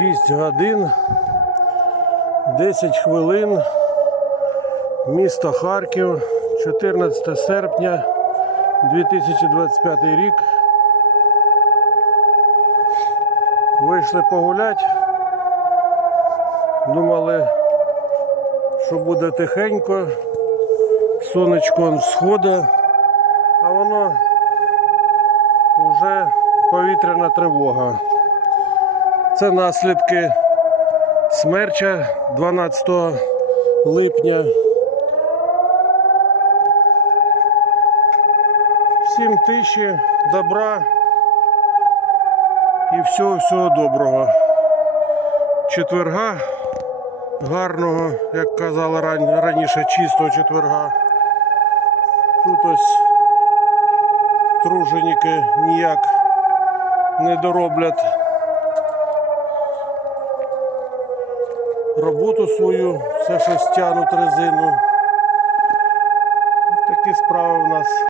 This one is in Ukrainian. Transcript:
6 годин 10 хвилин. Місто Харків, 14 серпня 2025 рік. Вийшли погуляти. Думали, що буде тихенько, сонечко сходить, а воно вже повітряна тривога. Це наслідки смерча 12 липня. Всім тиші, добра і всього всього доброго. Четверга гарного, як казали раніше, чистого четверга. Тут ось труженіки ніяк не дороблять роботу свою, все ще стягнуть резину. Такі справи у нас.